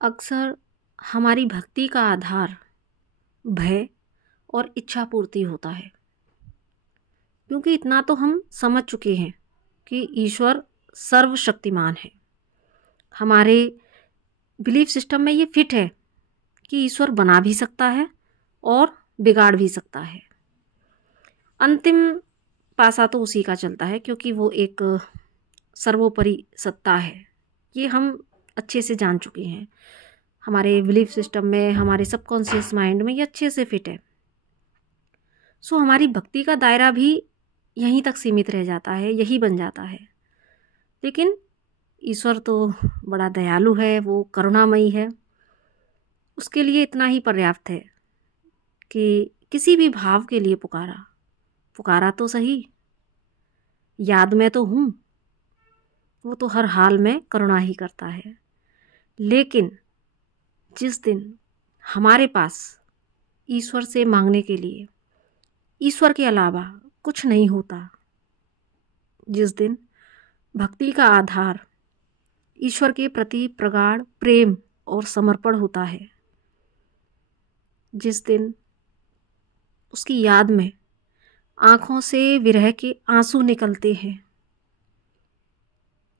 अक्सर हमारी भक्ति का आधार भय और इच्छा पूर्ति होता है, क्योंकि इतना तो हम समझ चुके हैं कि ईश्वर सर्वशक्तिमान है। हमारे बिलीफ सिस्टम में ये फिट है कि ईश्वर बना भी सकता है और बिगाड़ भी सकता है। अंतिम पासा तो उसी का चलता है, क्योंकि वो एक सर्वोपरि सत्ता है। ये हम अच्छे से जान चुके हैं। हमारे बिलीफ सिस्टम में, हमारे सबकॉन्शियस माइंड में ये अच्छे से फिट है। सो हमारी भक्ति का दायरा भी यहीं तक सीमित रह जाता है, यही बन जाता है। लेकिन ईश्वर तो बड़ा दयालु है, वो करुणामयी है। उसके लिए इतना ही पर्याप्त है कि किसी भी भाव के लिए पुकारा तो सही, याद में तो हूँ। वो तो हर हाल में करुणा ही करता है। लेकिन जिस दिन हमारे पास ईश्वर से मांगने के लिए ईश्वर के अलावा कुछ नहीं होता, जिस दिन भक्ति का आधार ईश्वर के प्रति प्रगाढ़ प्रेम और समर्पण होता है, जिस दिन उसकी याद में आंखों से विरह के आंसू निकलते हैं,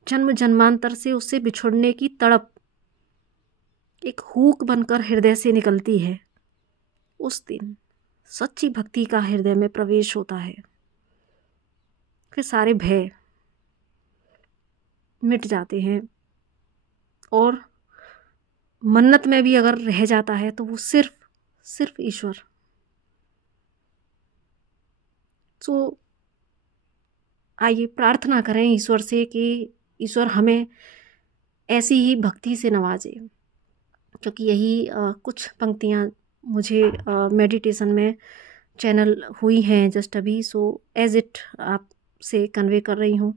जन्म जन्मांतर से उससे बिछुड़ने की तड़प एक हूक बनकर हृदय से निकलती है, उस दिन सच्ची भक्ति का हृदय में प्रवेश होता है। फिर सारे भय मिट जाते हैं और मन्नत में भी अगर रह जाता है तो वो सिर्फ ईश्वर। तो आइए प्रार्थना करें ईश्वर से कि ईश्वर हमें ऐसी ही भक्ति से नवाजे। क्योंकि यही कुछ पंक्तियाँ मुझे मेडिटेशन में चैनल हुई हैं जस्ट अभी। सो एज इट आपसे कन्वे कर रही हूँ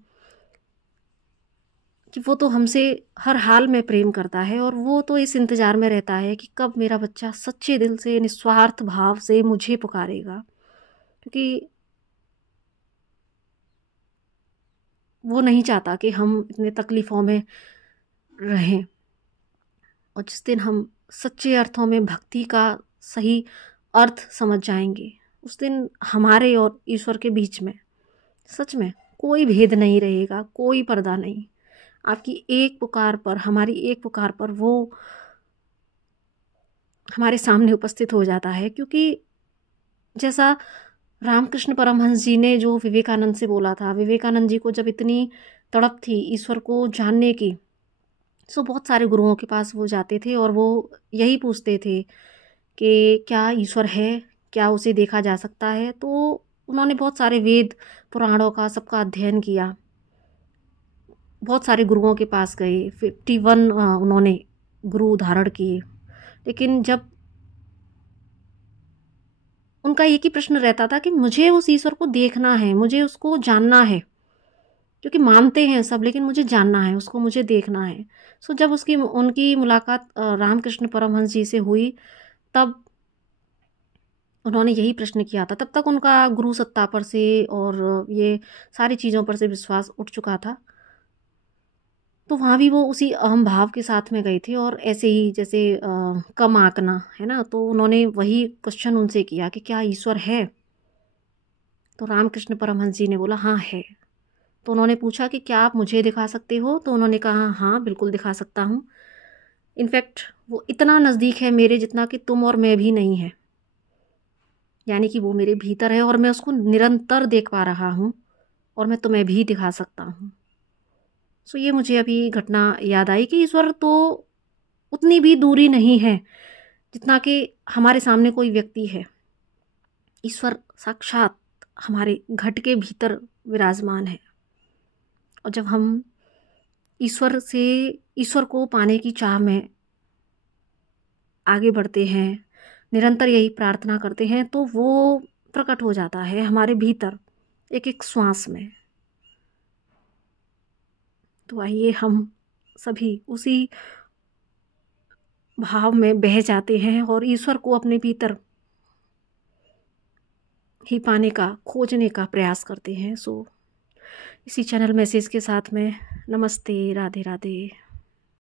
कि वो तो हमसे हर हाल में प्रेम करता है, और वो तो इस इंतज़ार में रहता है कि कब मेरा बच्चा सच्चे दिल से, निस्वार्थ भाव से मुझे पुकारेगा। क्योंकि वो नहीं चाहता कि हम इतने तकलीफ़ों में रहें। और जिस दिन हम सच्चे अर्थों में भक्ति का सही अर्थ समझ जाएंगे, उस दिन हमारे और ईश्वर के बीच में सच में कोई भेद नहीं रहेगा, कोई पर्दा नहीं। आपकी एक पुकार पर, हमारी एक पुकार पर वो हमारे सामने उपस्थित हो जाता है। क्योंकि जैसा रामकृष्ण परमहंस जी ने जो विवेकानंद से बोला था, विवेकानंद जी को जब इतनी तड़प थी ईश्वर को जानने की, सो बहुत सारे गुरुओं के पास वो जाते थे और वो यही पूछते थे कि क्या ईश्वर है, क्या उसे देखा जा सकता है। तो उन्होंने बहुत सारे वेद पुराणों का सबका अध्ययन किया, बहुत सारे गुरुओं के पास गए, 51 उन्होंने गुरु धारण किए। लेकिन जब उनका एक ही प्रश्न रहता था कि मुझे उस ईश्वर को देखना है, मुझे उसको जानना है। क्योंकि मानते हैं सब, लेकिन मुझे जानना है उसको, मुझे देखना है। सो जब उनकी मुलाकात रामकृष्ण परमहंस जी से हुई, तब उन्होंने यही प्रश्न किया था। तब तक उनका गुरु सत्ता पर से और ये सारी चीज़ों पर से विश्वास उठ चुका था। तो वहाँ भी वो उसी अहम भाव के साथ में गए थे, और ऐसे ही जैसे कम आंकना है ना, तो उन्होंने वही क्वेश्चन उनसे किया कि क्या ईश्वर है। तो रामकृष्ण परमहंस जी ने बोला हाँ है। तो उन्होंने पूछा कि क्या आप मुझे दिखा सकते हो। तो उन्होंने कहा हाँ बिल्कुल दिखा सकता हूँ। इनफैक्ट वो इतना नज़दीक है मेरे जितना कि तुम और मैं भी नहीं है। यानी कि वो मेरे भीतर है और मैं उसको निरंतर देख पा रहा हूँ, और मैं तुम्हें भी दिखा सकता हूँ। सो ये मुझे अभी घटना याद आई कि ईश्वर तो उतनी भी दूरी नहीं है जितना कि हमारे सामने कोई व्यक्ति है। ईश्वर साक्षात हमारे घट के भीतर विराजमान है। और जब हम ईश्वर को पाने की चाह में आगे बढ़ते हैं, निरंतर यही प्रार्थना करते हैं, तो वो प्रकट हो जाता है हमारे भीतर एक एक श्वास में। तो आइए हम सभी उसी भाव में बह जाते हैं और ईश्वर को अपने भीतर ही पाने का, खोजने का प्रयास करते हैं। सो इसी चैनल मैसेज के साथ में नमस्ते, राधे राधे।